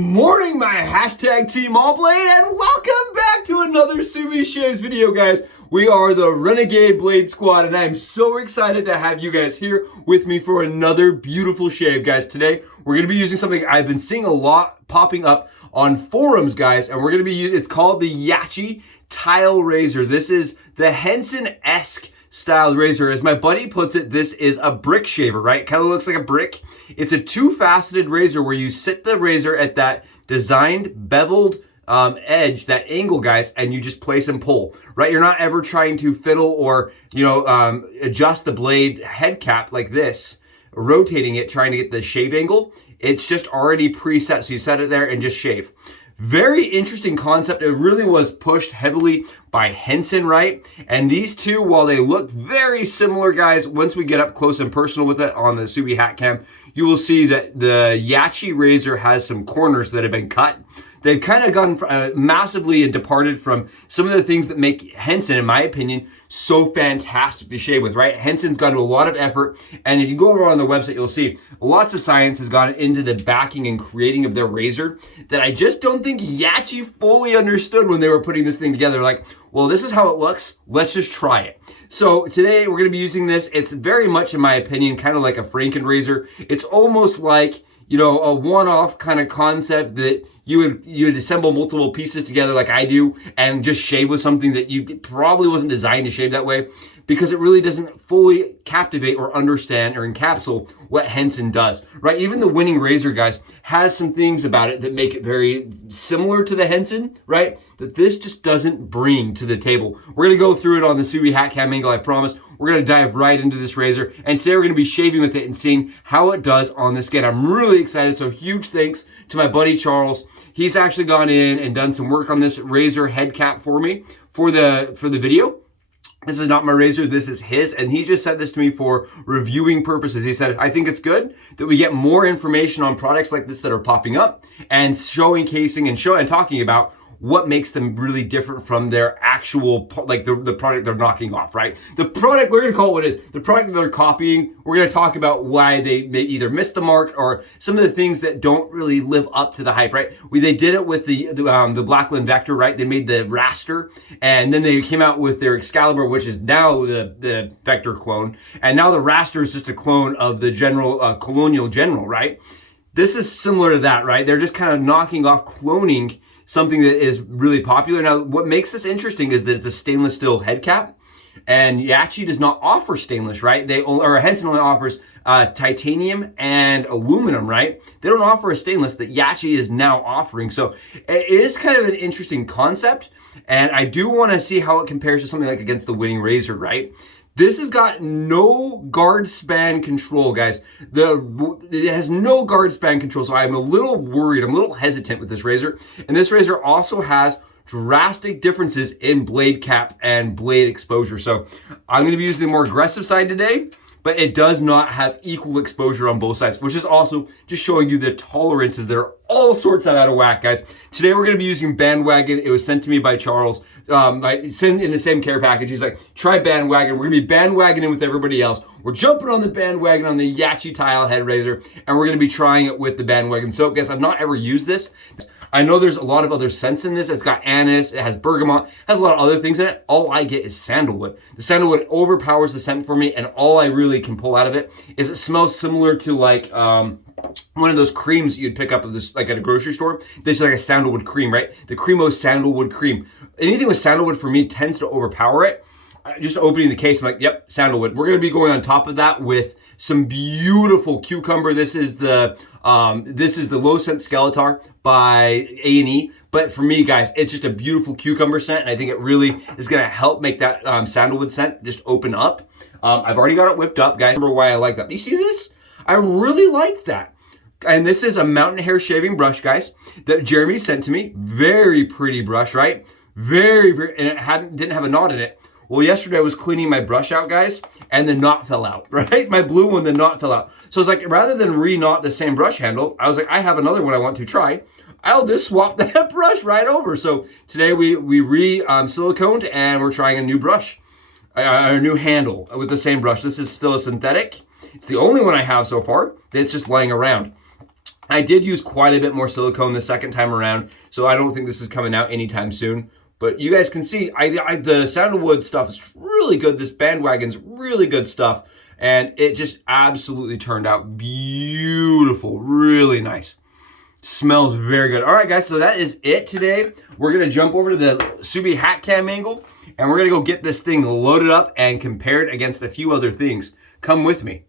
morning, my hashtag Team Allblade, and welcome back to another Sumi Shaves video, guys. We are the Renegade Blade Squad, and I'm so excited to have you guys here with me for another beautiful shave, guys. Today, we're going to be using something I've been seeing a lot popping up on forums, guys, and we're going to be using, it's called the Yaqi Tile Razor. This is the Henson-esque styled razor. As my buddy puts it, this is a brick shaver, right? Kind of looks like a brick. It's a two-faceted razor where you sit the razor at that designed beveled edge, that angle, guys, and you just place and pull, right? You're not ever trying to fiddle or, adjust the blade head cap like this, rotating it, trying to get the shave angle. It's just already preset, so you set it there and just shave. Very interesting concept. It really was pushed heavily by Henson, right? And these two, while they look very similar, guys, once we get up close and personal with it on the Subi hat cam, you will see that the Yaqi razor has some corners that have been cut. They've kind of gone massively and departed from some of the things that make Henson, in my opinion, so fantastic to shave with, right? Henson's gone to a lot of effort, and if you go over on their website, you'll see lots of science has gone into the backing and creating of their razor that I just don't think Yaqi fully understood when they were putting this thing together. Like, well, this is how it looks. Let's just try it. So today we're going to be using this. It's very much, in my opinion, kind of like a Franken Razor. It's almost like, a one-off kind of concept that you would assemble multiple pieces together like I do and just shave with something that you probably wasn't designed to shave that way, because it really doesn't fully captivate or understand or encapsulate what Henson does, right? Even the winning razor, guys, has some things about it that make it very similar to the Henson, right? That this just doesn't bring to the table. We're gonna go through it on the Subi hat cam angle, I promise. We're gonna dive right into this razor, and today we're gonna be shaving with it and seeing how it does on the skin. I'm really excited, so huge thanks to my buddy Charles. He's actually gone in and done some work on this razor head cap for me for the video. This is not my razor, this is his, and he just sent this to me for reviewing purposes. He said, I think it's good that we get more information on products like this that are popping up and showcasing and talking about what makes them really different from their actual, like the product they're knocking off, right? The product, we're gonna call it what it is. The product they're copying, we're gonna talk about why they may either miss the mark or some of the things that don't really live up to the hype, right? They did it with the Blackland Vector, right? They made the Raster, and then they came out with their Excalibur, which is now the Vector clone. And now the Raster is just a clone of the Colonial General, right? This is similar to that, right? They're just kind of knocking off, cloning something that is really popular. Now, what makes this interesting is that it's a stainless steel head cap, and Yaqi does not offer stainless, right? Henson only offers titanium and aluminum, right? They don't offer a stainless that Yaqi is now offering. So it is kind of an interesting concept, and I do want to see how it compares to something like against the winning razor, right? This has got no guard span control, guys. It has no guard span control, so I'm a little worried. I'm a little hesitant with this razor. And this razor also has drastic differences in blade cap and blade exposure. So I'm going to be using the more aggressive side today, but it does not have equal exposure on both sides, which is also just showing you the tolerances that are all sorts out of whack, guys. Today we're going to be using Bandwagon. It was sent to me by Charles. I sent in the same care package. He's like, try Bandwagon. We're going to be bandwagoning with everybody else. We're jumping on the bandwagon on the Yaqi Tile Head Razor, and we're going to be trying it with the Bandwagon soap. Guys, I've not ever used this. I know there's a lot of other scents in this. It's got anise, it has bergamot, has a lot of other things in it. All I get is sandalwood. The sandalwood overpowers the scent for me, and all I really can pull out of it is it smells similar to like one of those creams you'd pick up at this, like at a grocery store. There's like a sandalwood cream, right? The Creme sandalwood cream. Anything with sandalwood for me tends to overpower it. Just opening the case, I'm like, yep, sandalwood. We're gonna be going on top of that with some beautiful cucumber. This is the low scent Skelector by A&E. But for me, guys, it's just a beautiful cucumber scent, and I think it really is gonna help make that sandalwood scent just open up. I've already got it whipped up, guys. Remember why I like that? Do you see this? I really like that. And this is a mountain hair shaving brush, guys, that Jeremy sent to me. Very pretty brush, right? Very, and it didn't have a knot in it. Well, yesterday I was cleaning my brush out, guys, and the knot fell out, right? My blue one, the knot fell out. So it's like, rather than re-knot the same brush handle, I was like, I have another one I want to try. I'll just swap that brush right over. So today we siliconed, and we're trying a new brush, a new handle with the same brush. This is still a synthetic. It's the only one I have so far that's just laying around. I did use quite a bit more silicone the second time around, so I don't think this is coming out anytime soon. But you guys can see, the sandalwood stuff is really good. This Bandwagon's really good stuff. And it just absolutely turned out beautiful. Really nice. Smells very good. All right, guys, so that is it today. We're going to jump over to the Subi hat cam angle, and we're going to go get this thing loaded up and compared against a few other things. Come with me.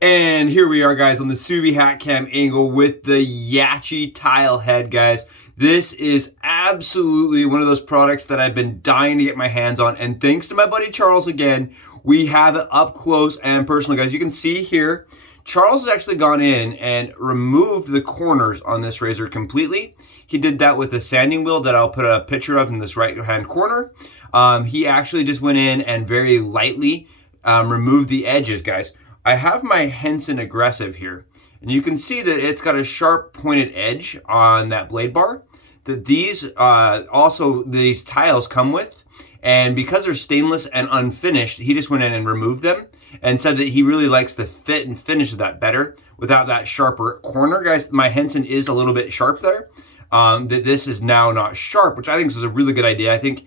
And here we are, guys, on the Subi hat cam angle with the Yaqi tile head, guys. This is absolutely one of those products that I've been dying to get my hands on. And thanks to my buddy Charles again, we have it up close and personal, guys. You can see here, Charles has actually gone in and removed the corners on this razor completely. He did that with a sanding wheel that I'll put a picture of in this right-hand corner. He actually just went in and very lightly removed the edges, guys. I have my Henson Aggressive here, and you can see that it's got a sharp pointed edge on that blade bar that these tiles come with. And because they're stainless and unfinished, he just went in and removed them and said that he really likes the fit and finish of that better without that sharper corner. Guys, my Henson is a little bit sharp there. That this is now not sharp, which I think is a really good idea. I think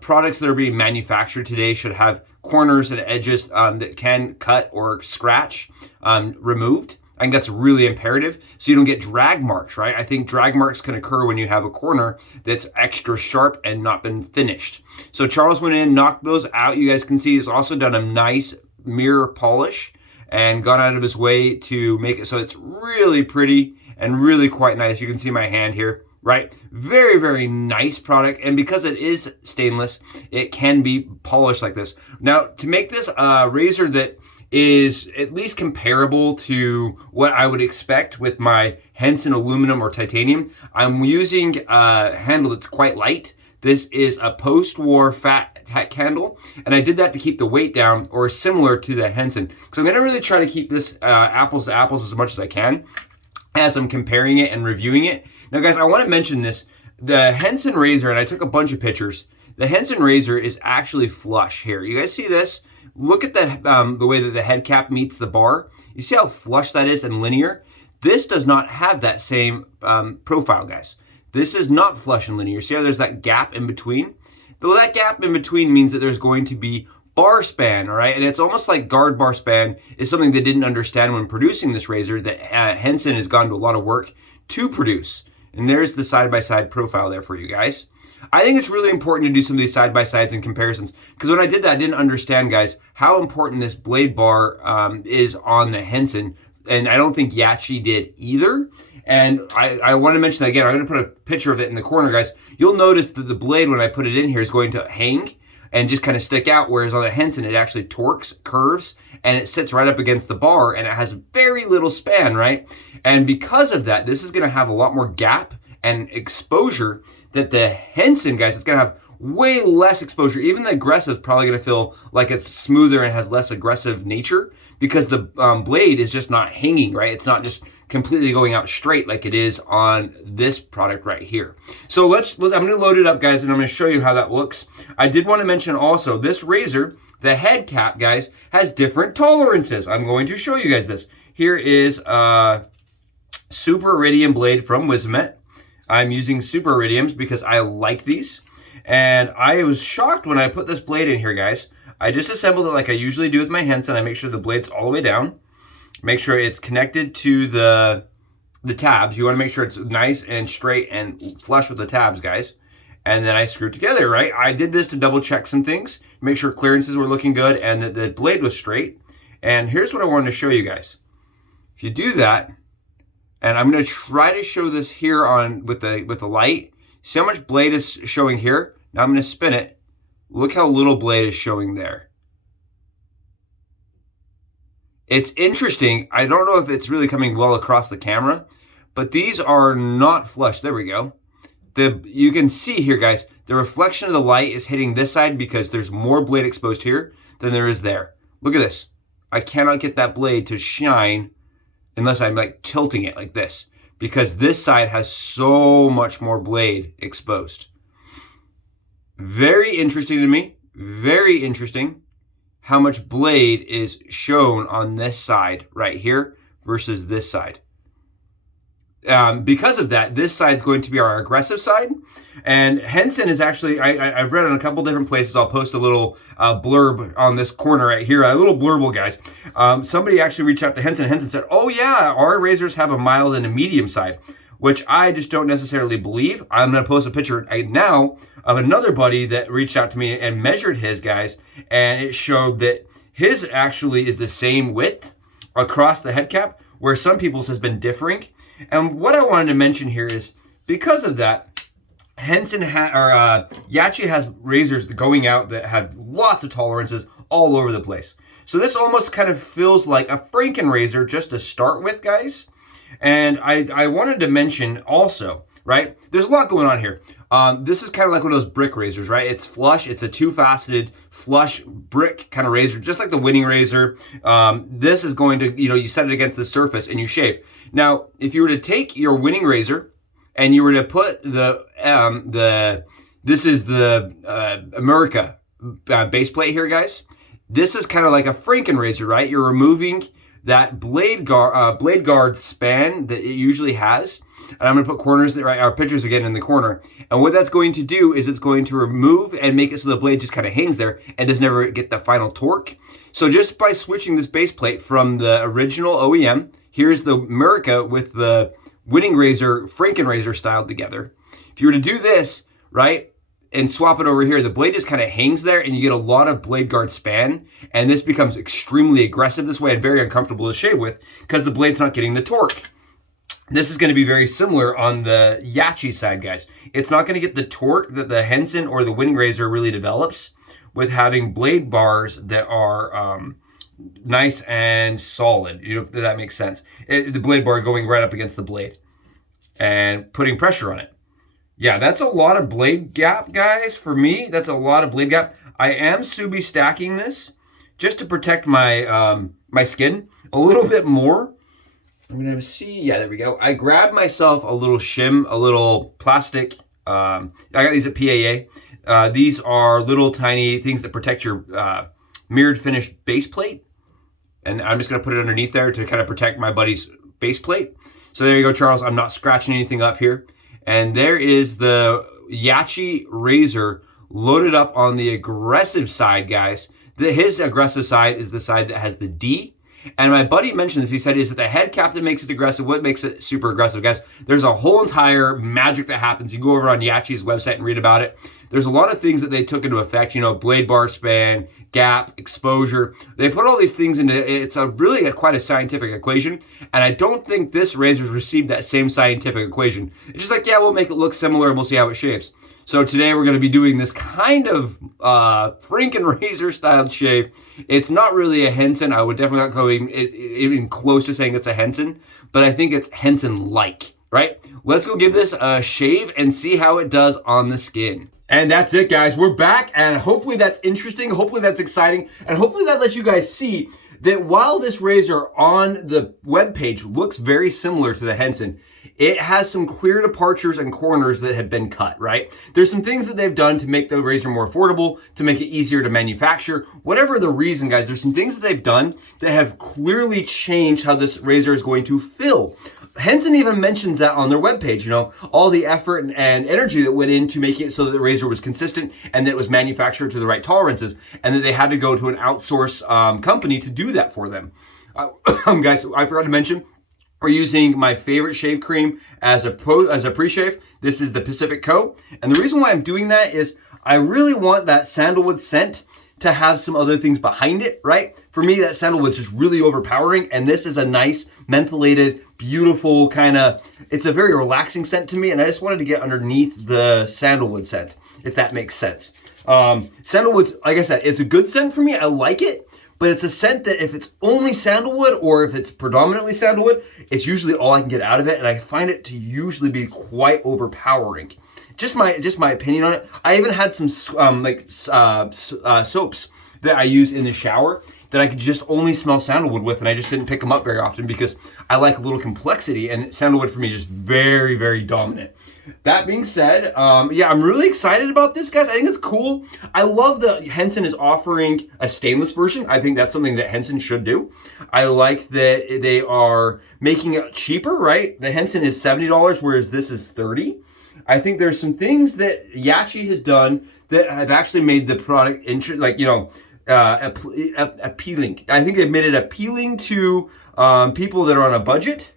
products that are being manufactured today should have corners and edges that can cut or scratch removed. I think that's really imperative so you don't get drag marks, right? I think drag marks can occur when you have a corner that's extra sharp and not been finished. So Charles went in, knocked those out. You guys can see he's also done a nice mirror polish and gone out of his way to make it so it's really pretty and really quite nice. You can see my hand here, right? Very, very nice product. And because it is stainless, it can be polished like this. Now, to make this a razor that is at least comparable to what I would expect with my Henson aluminum or titanium, I'm using a handle that's quite light. This is a post-war fat handle, and I did that to keep the weight down, or similar to the Henson. So I'm gonna really try to keep this apples to apples as much as I can as I'm comparing it and reviewing it. Now guys, I wanna mention this. The Henson razor, and I took a bunch of pictures, the Henson razor is actually flush here. You guys see this? Look at the way that the head cap meets the bar. You see how flush that is and linear? This does not have that same profile, guys. This is not flush and linear. See how there's that gap in between? Though that gap in between means that there's going to be bar span, all right? And it's almost like guard bar span is something they didn't understand when producing this razor that Henson has gone to a lot of work to produce. And there's the side-by-side profile there for you guys. I think it's really important to do some of these side-by-sides and comparisons, because when I did that, I didn't understand, guys, how important this blade bar is on the Henson, and I don't think Yaqi did either. And I want to mention that again. I'm going to put a picture of it in the corner, guys. You'll notice that the blade, when I put it in here, is going to hang and just kind of stick out, whereas on the Henson, it actually torques, curves, and it sits right up against the bar, and it has very little span, right? And because of that, this is going to have a lot more gap and exposure that the Henson, guys, it's going to have way less exposure. Even the aggressive is probably going to feel like it's smoother and has less aggressive nature because the blade is just not hanging, right? It's not just completely going out straight like it is on this product right here. So I'm going to load it up, guys, and I'm going to show you how that looks. I did want to mention also this razor, the head cap, guys, has different tolerances. I'm going to show you guys this. Here is a Super Iridium blade from WIZAMET. I'm using Super Iridiums because I like these. And I was shocked when I put this blade in here, guys. I just assembled it like I usually do with my Henson. I make sure the blade's all the way down. Make sure it's connected to the tabs. You want to make sure it's nice and straight and flush with the tabs, guys. And then I screw it together, right? I did this to double check some things, make sure clearances were looking good and that the blade was straight. And here's what I wanted to show you guys. If you do that, and I'm going to try to show this here on with the light. See how much blade is showing here? Now I'm going to spin it. Look how little blade is showing there. It's interesting. I don't know if it's really coming well across the camera, but these are not flush. There we go. You can see here, guys, the reflection of the light is hitting this side because there's more blade exposed here than there is there. Look at this. I cannot get that blade to shine unless I'm like tilting it like this, because this side has so much more blade exposed. Very interesting to me, very interesting how much blade is shown on this side right here versus this side. because of that, this side is going to be our aggressive side. And Henson is actually, I've read on a couple different places. I'll post a little blurb on this corner right here, a little blurble, guys. Somebody actually reached out to Henson. Henson said, oh yeah, our razors have a mild and a medium side, which I just don't necessarily believe. I'm going to post a picture right now of another buddy that reached out to me and measured his, guys, and it showed that his actually is the same width across the head cap, where some people's has been differing. And what I wanted to mention here is, because of that, Yaqi has razors going out that have lots of tolerances all over the place. So this almost kind of feels like a Franken Razor just to start with, guys. And I wanted to mention also, right, there's a lot going on here. This is kind of like one of those brick razors, right? It's flush. It's a two-faceted flush brick kind of razor, just like the winning razor. This is going to, you set it against the surface and you shave. Now, if you were to take your winning razor and you were to put this is the America base plate here, guys. This is kind of like a Franken Razor, right? You're removing that blade guard span that it usually has. And I'm going to put corners, right, our pictures again in the corner. And what that's going to do is it's going to remove and make it so the blade just kind of hangs there and doesn't ever get the final torque. So just by switching this base plate from the original OEM, here's the America with the winning razor, Franken Razor styled together. If you were to do this, right, and swap it over here, the blade just kind of hangs there and you get a lot of blade guard span, and this becomes extremely aggressive this way and very uncomfortable to shave with because the blade's not getting the torque. This is going to be very similar on the Yaqi side, guys. It's not going to get the torque that the Henson or the winning razor really develops with having blade bars that are nice and solid, if that makes sense. The blade bar going right up against the blade and putting pressure on it. Yeah, that's a lot of blade gap, guys. For me, that's a lot of blade gap. I am Subi stacking this just to protect my my skin a little bit more. I'm gonna see, yeah, there we go. I grabbed myself a little shim, a little plastic. I got these at PAA. These are little tiny things that protect your mirrored finish base plate. And I'm just gonna put it underneath there to kind of protect my buddy's base plate. So there you go, Charles. I'm not scratching anything up here. And there is the Yaqi razor loaded up on the aggressive side, guys. His aggressive side is the side that has the D. And my buddy mentioned this. He said, is it the head cap that makes it aggressive? What makes it super aggressive, guys? There's a whole entire magic that happens. You go over on Yachi's website and read about it. There's a lot of things that they took into effect, blade bar span, gap, exposure. They put all these things into, it's quite a scientific equation. And I don't think this razor's received that same scientific equation. It's just like, yeah, we'll make it look similar and we'll see how it shaves. So today we're going to be doing this kind of Franken Razor styled shave. It's not really a Henson. I would definitely not go even close to saying it's a Henson, but I think it's Henson-like, right? Let's go give this a shave and see how it does on the skin. And that's it, guys. We're back, and hopefully that's interesting. Hopefully that's exciting, and hopefully that lets you guys see that while this razor on the webpage looks very similar to the Henson, it has some clear departures and corners that have been cut, right? There's some things that they've done to make the razor more affordable, to make it easier to manufacture. Whatever the reason, guys, there's some things that they've done that have clearly changed how this razor is going to feel. Henson even mentions that on their webpage, all the effort and energy that went into making it so that the razor was consistent and that it was manufactured to the right tolerances, and that they had to go to an outsource company to do that for them. Guys, I forgot to mention, we're using my favorite shave cream as a pre-shave. This is the Pacific Co. And the reason why I'm doing that is I really want that sandalwood scent to have some other things behind it, right? For me, that sandalwood's just really overpowering, and this is a nice, mentholated, beautiful it's a very relaxing scent to me, and I just wanted to get underneath the sandalwood scent, if that makes sense. Sandalwood's, like I said, it's a good scent for me. I like it. But it's a scent that if it's only sandalwood or if it's predominantly sandalwood, it's usually all I can get out of it. And I find it to usually be quite overpowering. Just my opinion on it. I even had some soaps that I use in the shower that I could just only smell sandalwood with, and I just didn't pick them up very often because I like a little complexity, and sandalwood for me is just very, very dominant. That being said, yeah, I'm really excited about this, guys. I think it's cool. I love that Henson is offering a stainless version. I think that's something that Henson should do. I like that they are making it cheaper, right? The Henson is $70, whereas this is $30. I think there's some things that Yaqi has done that have actually made the product appealing. I think they've made it appealing to people that are on a budget.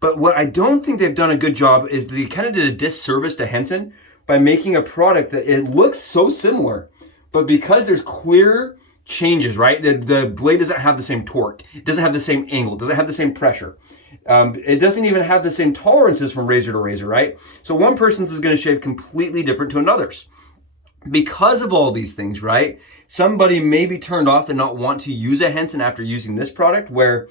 But what I don't think they've done a good job is they kind of did a disservice to Henson by making a product that it looks so similar, but because there's clear changes, right? The blade doesn't have the same torque. It doesn't have the same angle. It doesn't have the same pressure. It doesn't even have the same tolerances from razor to razor, right? So one person's is going to shave completely different to another's. Because of all these things, right? Somebody may be turned off and not want to use a Henson after using this product, where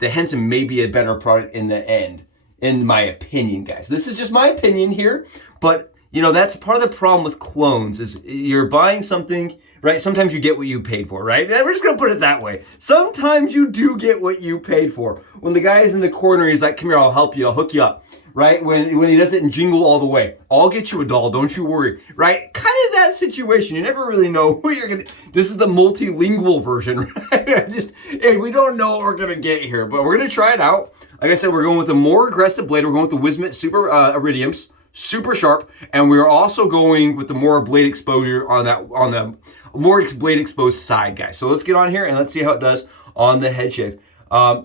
the Henson may be a better product in the end, in my opinion, guys. This is just my opinion here, but you know, that's part of the problem with clones is you're buying something, right? Sometimes you get what you paid for, right? We're just gonna put it that way. Sometimes you do get what you paid for. When the guy is in the corner, he's like, come here, I'll help you, I'll hook you up, right? When he does it in Jingle All the Way, I'll get you a doll, don't you worry, right? Kind of that situation. You never really know who you're gonna, this is the multilingual version, right? We don't know what we're gonna get here, but we're gonna try it out. Like I said, we're going with a more aggressive blade. We're going with the WIZAMET Super Iridiums, super sharp, and we're also going with the more blade exposure on the more blade exposed side, guys. So let's get on here and let's see how it does on the head shave. I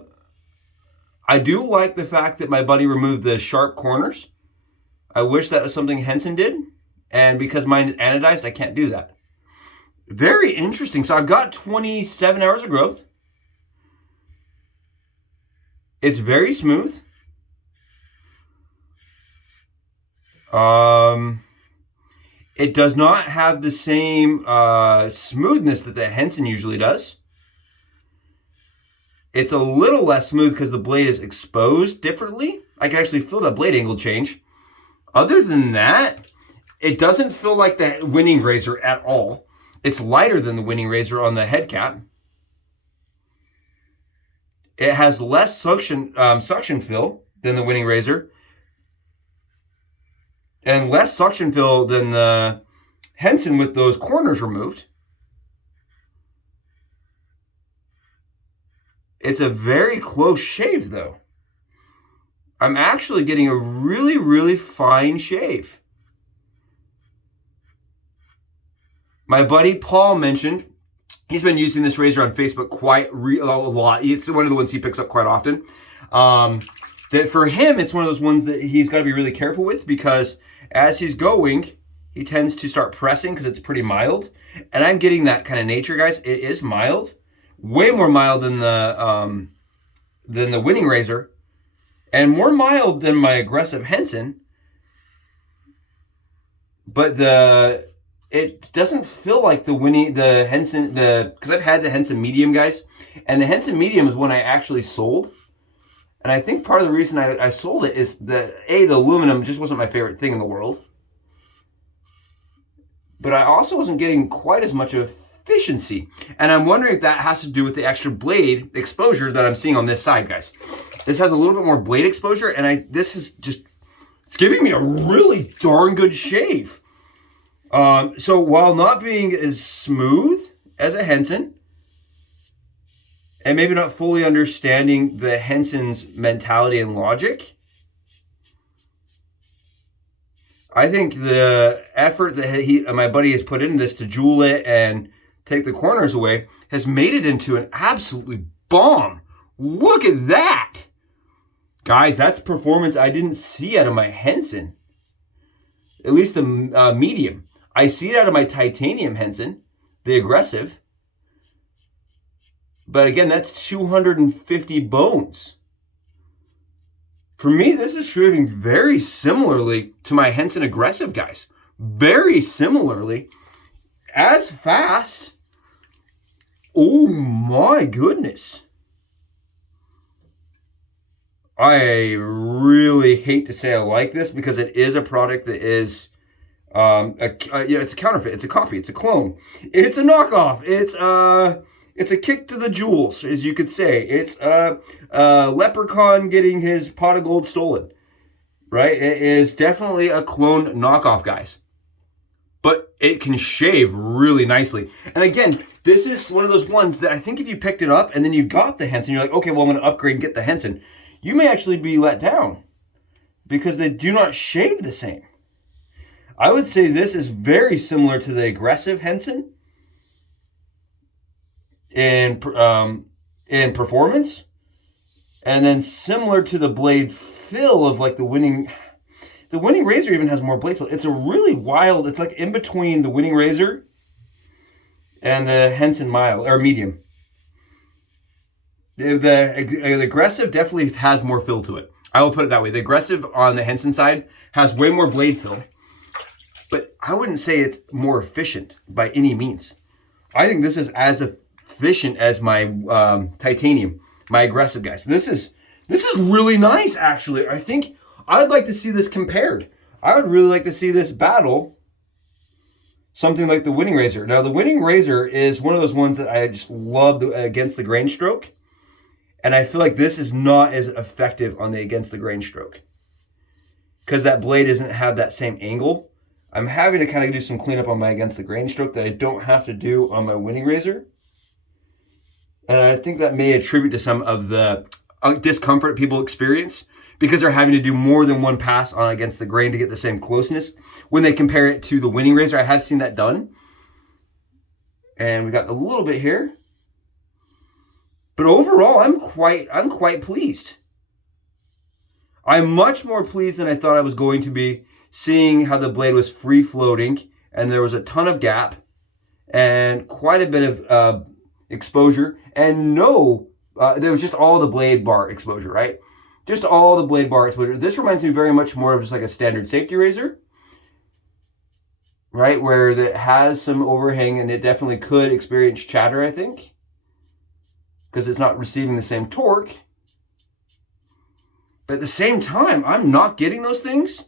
do like the fact that my buddy removed the sharp corners. I wish that was something Henson did, and because mine is anodized, I can't do that. Very interesting. So I've got 27 hours of growth. It's very smooth. It does not have the same smoothness that the Henson usually does. It's a little less smooth because the blade is exposed differently. I can actually feel that blade angle change. Other than that, it doesn't feel like the winning razor at all. It's lighter than the winning razor on the head cap. It has less suction fill than the winning razor, and less suction fill than the Henson with those corners removed. It's a very close shave though. I'm actually getting a really, really fine shave. My buddy Paul mentioned he's been using this razor on Facebook quite a lot. It's one of the ones he picks up quite often. That for him, it's one of those ones that he's got to be really careful with because as he's going, he tends to start pressing because it's pretty mild. And I'm getting that kind of nature, guys. It is mild, way more mild than the winning razor, and more mild than my aggressive Henson. But it doesn't feel like the Henson, because I've had the Henson medium, guys, and the Henson medium is one I actually sold. And I think part of the reason I sold it is the aluminum just wasn't my favorite thing in the world. But I also wasn't getting quite as much efficiency. And I'm wondering if that has to do with the extra blade exposure that I'm seeing on this side, guys. This has a little bit more blade exposure, and this is just, it's giving me a really darn good shave. So while not being as smooth as a Henson, and maybe not fully understanding the Henson's mentality and logic, I think the effort that my buddy has put into this to jewel it and take the corners away has made it into an absolutely bomb. Look at that. Guys, that's performance I didn't see out of my Henson. At least the medium. I see it out of my titanium Henson, the aggressive. But again, that's 250 bones. For me, this is shaving very similarly to my Henson aggressive, guys. Very similarly. As fast. Oh my goodness. I really hate to say I like this because it is a product that is it's a counterfeit, it's a copy, it's a clone, it's a knockoff, It's a kick to the jewels, as you could say. It's a leprechaun getting his pot of gold stolen, right? It is definitely a clone knockoff, guys. But it can shave really nicely. And again, this is one of those ones that I think if you picked it up and then you got the Henson, you're like, okay, well, I'm going to upgrade and get the Henson. You may actually be let down because they do not shave the same. I would say this is very similar to the aggressive Henson in performance, and then similar to the blade fill of like the winning razor even has more blade fill. It's a really wild, it's like in between the winning razor and the Henson mild or medium. The aggressive definitely has more fill to it. I will put it that way. The aggressive on the Henson side has way more blade fill, but I wouldn't say it's more efficient by any means. I think this is as efficient as my titanium, my aggressive, guys. This is really nice, actually. I think I'd like to see this compared. I would really like to see this battle something like the winning razor. Now, the winning razor is one of those ones that I just love against the grain stroke. And I feel like this is not as effective on the against the grain stroke because that blade doesn't have that same angle. I'm having to kind of do some cleanup on my against the grain stroke that I don't have to do on my winning razor. And I think that may attribute to some of the discomfort people experience because they're having to do more than one pass on against the grain to get the same closeness when they compare it to the winning razor. I have seen that done. And we got a little bit here. But overall, I'm quite pleased. I'm much more pleased than I thought I was going to be, seeing how the blade was free floating and there was a ton of gap and quite a bit of exposure, and there was just all the blade bar exposure, right? Just all the blade bar exposure. This reminds me very much more of just like a standard safety razor, right? Where it has some overhang and it definitely could experience chatter, I think, because it's not receiving the same torque. But at the same time, I'm not getting those things,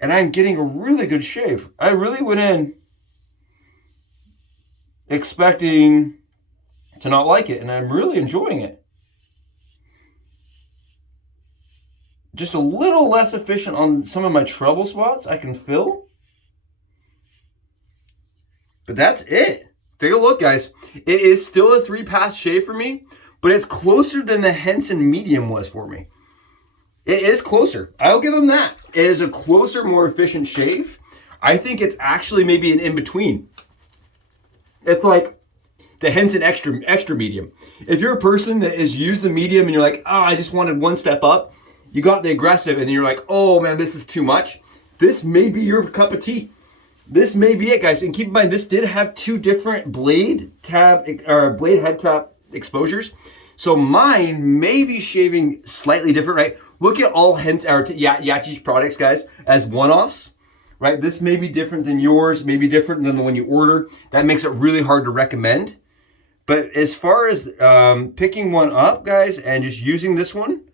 and I'm getting a really good shave. I really went in expecting to not like it, and I'm really enjoying it. Just a little less efficient on some of my trouble spots I can fill. But that's it. Take a look, guys. It is still a 3-pass shave for me, but it's closer than the Henson medium was for me. It is closer. I'll give them that. It is a closer, more efficient shave. I think it's actually maybe an in-between. It's like the Henson extra medium. If you're a person that has used the medium and you're like, I just wanted one step up, you got the aggressive and then you're like, oh man, this is too much. This may be your cup of tea. This may be it, guys. And keep in mind, this did have 2 different blade head cap exposures. So mine may be shaving slightly different, right? Look at all Yaqi's products, guys, as one-offs, right? This may be different than yours, maybe different than the one you order. That makes it really hard to recommend. But as far as picking one up, guys, and just using this one,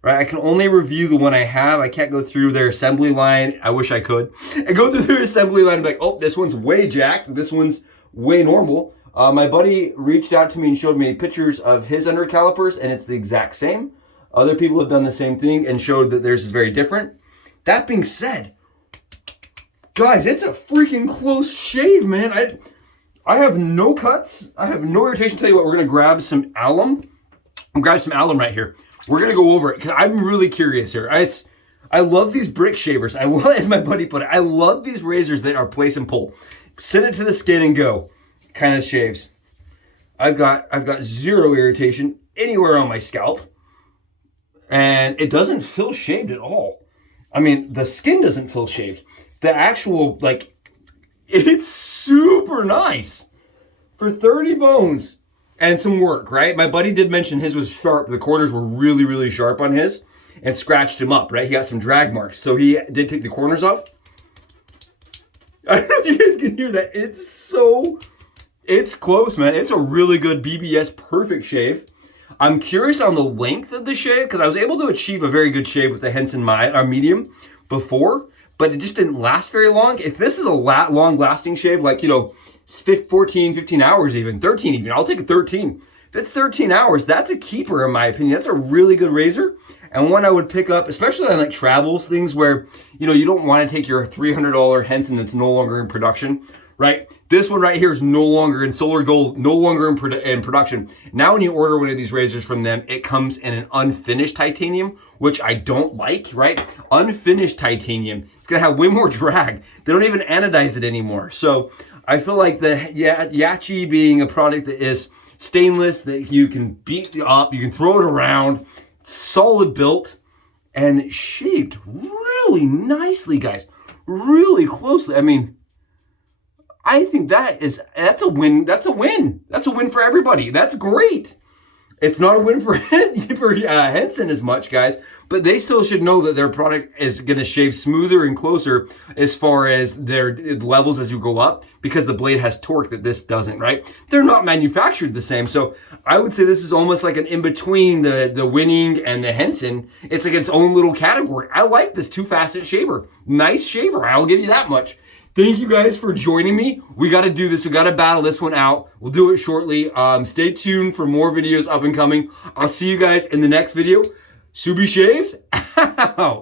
right? I can only review the one I have. I can't go through their assembly line. I wish I could. And go through their assembly line and be like, oh, this one's way jacked. This one's way normal. My buddy reached out to me and showed me pictures of his under calipers, and it's the exact same. Other people have done the same thing and showed that theirs is very different. That being said, guys, it's a freaking close shave, man. I have no cuts. I have no irritation. Tell you what, we're going to grab some alum. I'll grab some alum right here. We're going to go over it because I'm really curious here. I love these brick shavers. As my buddy put it, I love these razors that are place and pull. Send it to the skin and go kind of shaves. I've got zero irritation anywhere on my scalp. And it doesn't feel shaved at all. I mean, the skin doesn't feel shaved. The actual, it's super nice. For 30 bones and some work, right? My buddy did mention his was sharp. The corners were really, really sharp on his and scratched him up, right? He got some drag marks. So he did take the corners off. I don't know if you guys can hear that. It's close, man. It's a really good BBS perfect shave. I'm curious on the length of the shave because I was able to achieve a very good shave with the Henson medium before, but it just didn't last very long. If this is a long lasting shave, like, 14, 15 hours even, 13 even. I'll take a 13. If it's 13 hours, that's a keeper in my opinion. That's a really good razor. And one I would pick up, especially on like travels, things where, you know, you don't want to take your $300 Henson that's no longer in production, right? This one right here is no longer in solar gold, no longer in production. Now when you order one of these razors from them, it comes in an unfinished titanium, which I don't like, right? Unfinished titanium, it's gonna have way more drag. They don't even anodize it anymore. So I feel like the Yaqi being a product that is stainless, that you can beat up, you can throw it around, solid built and shaped really nicely, guys, really closely. I mean, I think that's a win. That's a win. That's a win for everybody. That's great. It's not a win for Henson as much, guys, but they still should know that their product is going to shave smoother and closer as far as their levels as you go up, because the blade has torque that this doesn't, right? They're not manufactured the same. So I would say this is almost like an in-between the Winning and the Henson. It's like its own little category. I like this 2-facet shaver. Nice shaver. I'll give you that much. Thank you guys for joining me. We got to do this. We got to battle this one out. We'll do it shortly. Stay tuned for more videos up and coming. I'll see you guys in the next video. Subi shaves out.